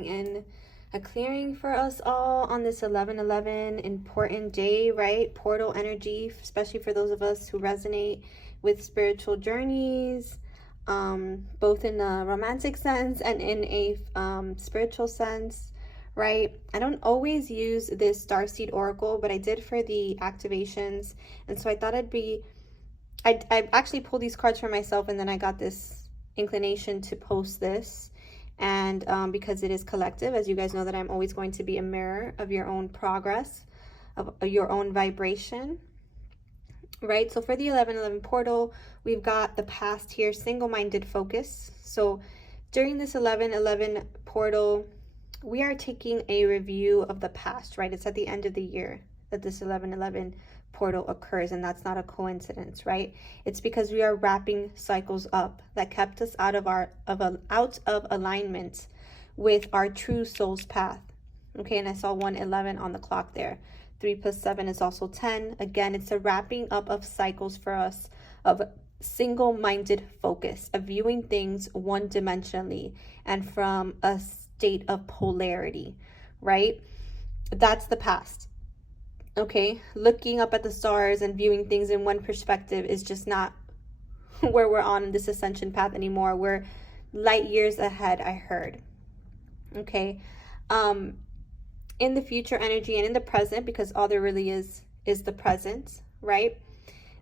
calling in a clearing for us all on this 11/11 important day, right? Portal energy, especially for those of us who resonate with spiritual journeys, both in a romantic sense and in a spiritual sense, right? I don't always use this Starseed Oracle, but I did for the activations. And so I thought I actually pulled these cards for myself, and then I got this inclination to post this. And because it is collective, as you guys know that I'm always going to be a mirror of your own progress, of your own vibration, right? So for the 11/11 portal, we've got the past here, single-minded focus. So during this 11/11 portal, we are taking a review of the past, right? It's at the end of the year that this 11/11 portal occurs, and that's not a coincidence, right? It's because we are wrapping cycles up that kept us out of alignment with our true soul's path. Okay, and I saw 111 on the clock there. 3 + 7 is also 10. Again, it's a wrapping up of cycles for us, of single-minded focus, of viewing things one-dimensionally and from a state of polarity, right? That's the past. Okay, looking up at the stars and viewing things in one perspective is just not where we're on this ascension path anymore. We're light years ahead, I heard. Okay, in the future energy and in the present, because all there really is the present, right?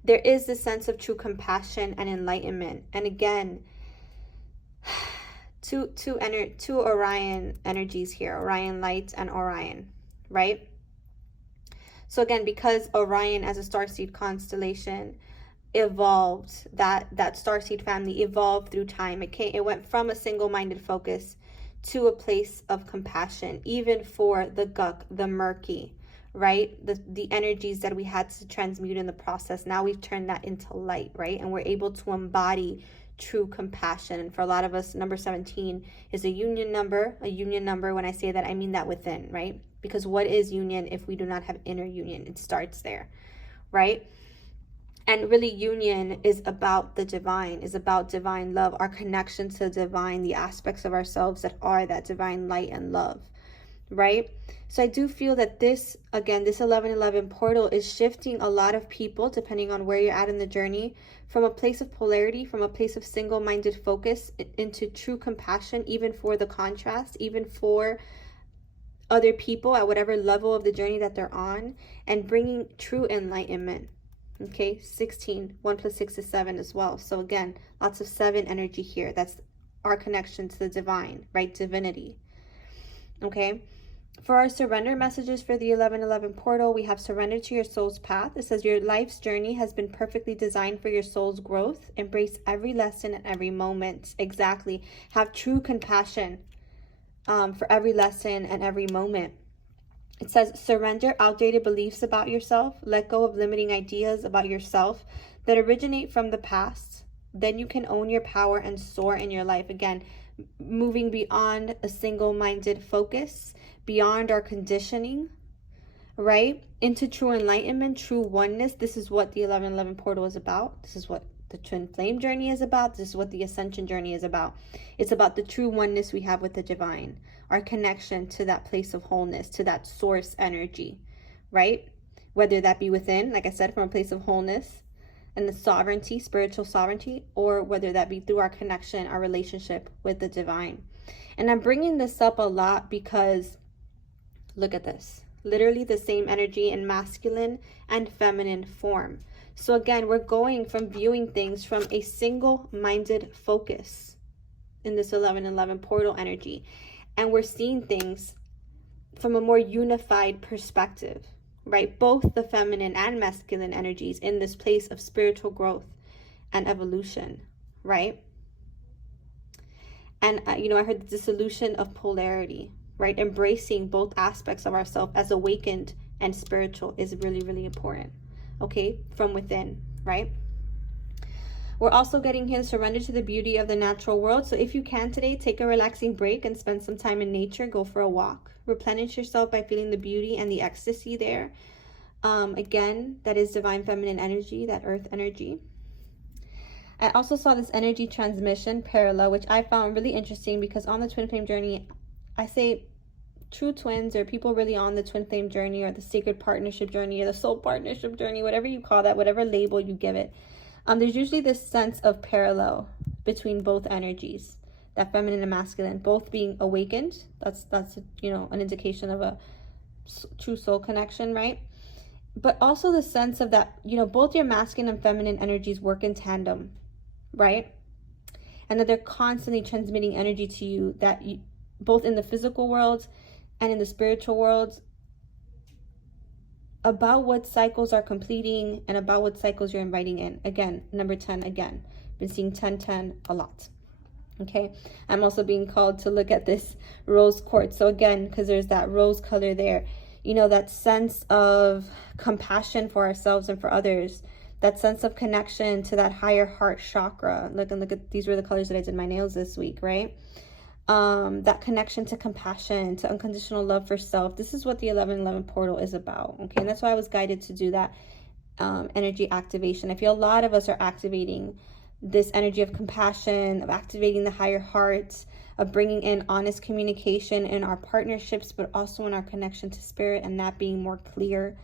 There is this sense of true compassion and enlightenment. And again, two Orion energies here, Orion light and Orion, right? So again, because Orion as a starseed constellation evolved, that starseed family evolved through time. It went from a single-minded focus to a place of compassion, even for the guk, the murky, right? The energies that we had to transmute in the process. Now we've turned that into light, right? And we're able to embody true compassion. And for a lot of us, number 17 is a union number. A union number, when I say that, I mean that within, right? Because what is union if we do not have inner union? It starts there, right? And really, union is about the divine, is about divine love, our connection to the divine, the aspects of ourselves that are that divine light and love, right? So I do feel that this, again, this 11/11 portal is shifting a lot of people, depending on where you're at in the journey, from a place of polarity, from a place of single-minded focus into true compassion, even for the contrast, even for other people at whatever level of the journey that they're on, and bringing true enlightenment. Okay, 16, 1 + 6 is 7 as well. So again, lots of 7 energy here. That's our connection to the divine, right? Divinity. Okay, for our surrender messages for the 11/11 portal, we have surrender to your soul's path. It says your life's journey has been perfectly designed for your soul's growth. Embrace every lesson and every moment. Exactly. Have true compassion for every lesson and every moment. It says surrender outdated beliefs about yourself. Let go of limiting ideas about yourself that originate from the past. Then you can own your power and soar in your life. Again, moving beyond a single-minded focus, beyond our conditioning, right? Into true enlightenment, true oneness. This is what the 11/11 portal is about. This is what the twin flame journey is about. This is what the ascension journey is about. It's about the true oneness we have with the divine, our connection to that place of wholeness, to that source energy, right? Whether that be within, like I said, from a place of wholeness and the sovereignty, spiritual sovereignty, or whether that be through our connection, our relationship with the divine. And I'm bringing this up a lot because look at this, literally the same energy in masculine and feminine form. So again, we're going from viewing things from a single-minded focus in this 11/11 portal energy. And we're seeing things from a more unified perspective, right? Both the feminine and masculine energies in this place of spiritual growth and evolution, right? And, I heard the dissolution of polarity, right? Embracing both aspects of ourselves as awakened and spiritual is really, really important. Okay, from within, right? We're also getting here surrender to the beauty of the natural world. So if you can today, take a relaxing break and spend some time in nature. Go for a walk. Replenish yourself by feeling the beauty and the ecstasy there. Again, that is divine feminine energy, that earth energy. I also saw this energy transmission parallel, which I found really interesting because on the twin flame journey, I say true twins, or people really on the twin flame journey, or the sacred partnership journey, or the soul partnership journey, whatever you call that, whatever label you give it, there's usually this sense of parallel between both energies, that feminine and masculine, both being awakened. That's you know, an indication of a true soul connection, right? But also the sense of that, you know, both your masculine and feminine energies work in tandem, right? And that they're constantly transmitting energy to you, that you, both in the physical world and in the spiritual world, about what cycles are completing and about what cycles you're inviting in. Again, number 10, again, been seeing 10-10 a lot. Okay, I'm also being called to look at this rose quartz. So again, because there's that rose color there, you know, that sense of compassion for ourselves and for others, that sense of connection to that higher heart chakra. Look at, these were the colors that I did my nails this week, right? That connection to compassion, to unconditional love for self. This is what the 1111 portal is about. Okay, and that's why I was guided to do that energy activation. I feel a lot of us are activating this energy of compassion, of activating the higher heart, of bringing in honest communication in our partnerships, but also in our connection to spirit, and that being more clear.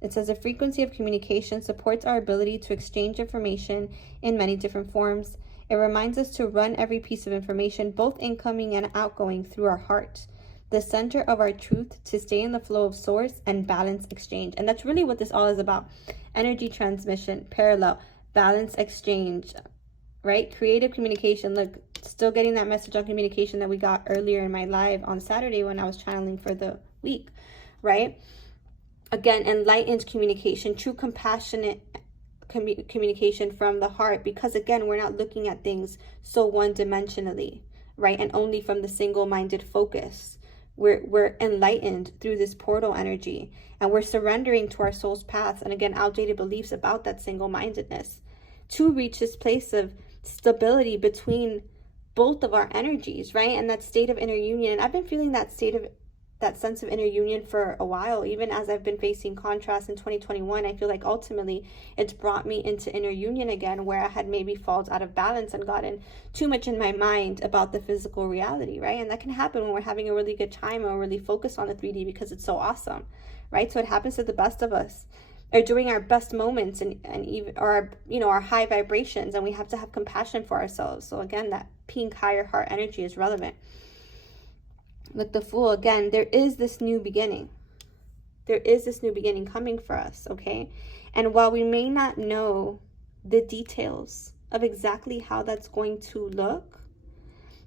It says the frequency of communication supports our ability to exchange information in many different forms. It reminds us to run every piece of information, both incoming and outgoing, through our heart, the center of our truth, to stay in the flow of source and balance exchange. And that's really what this all is about. Energy transmission, parallel, balance exchange, right? Creative communication. Look, still getting that message on communication that we got earlier in my live on Saturday when I was channeling for the week, right? Again, enlightened communication, true compassionate communication from the heart, because again, we're not looking at things so one-dimensionally, right? And only from the single-minded focus. We're enlightened through this portal energy, and we're surrendering to our soul's path, and again, outdated beliefs about that single-mindedness, to reach this place of stability between both of our energies, right? And that state of inner union. And I've been feeling that sense of inner union for a while, even as I've been facing contrast in 2021. I feel like ultimately it's brought me into inner union again, where I had maybe fallen out of balance and gotten too much in my mind about the physical reality, right? And that can happen when we're having a really good time or really focused on the 3D because it's so awesome, right? So it happens to the best of us, or during our best moments, and even, or, you know, our high vibrations, and we have to have compassion for ourselves. So again, that pink higher heart energy is relevant. Look, the Fool, again, there is this new beginning. There is this new beginning coming for us, okay? And while we may not know the details of exactly how that's going to look,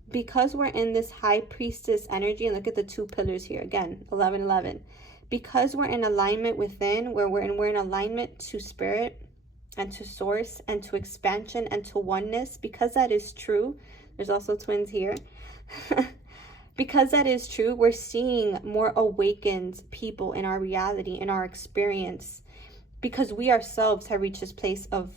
because we're in this high priestess energy, and look at the two pillars here, again, 1111. Because we're in alignment within, where we're in alignment to spirit and to source and to expansion and to oneness, because that is true. There's also twins here. Because that is true, we're seeing more awakened people in our reality, in our experience, because we ourselves have reached this place of,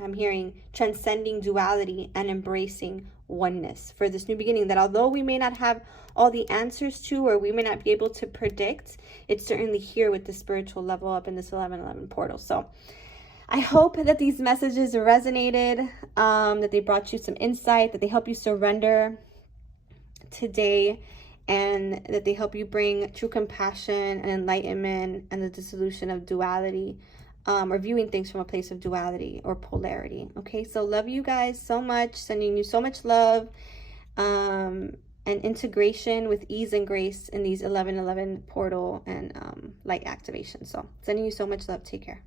I'm hearing, transcending duality and embracing oneness for this new beginning, that although we may not have all the answers to, or we may not be able to predict, it's certainly here with the spiritual level up in this 1111 portal. So I hope that these messages resonated, that they brought you some insight, that they help you surrender today, and that they help you bring true compassion and enlightenment and the dissolution of duality, or viewing things from a place of duality or polarity. Okay, so love you guys so much, sending you so much love, and integration with ease and grace in these 1111 portal and light activation. So sending you so much love. Take care.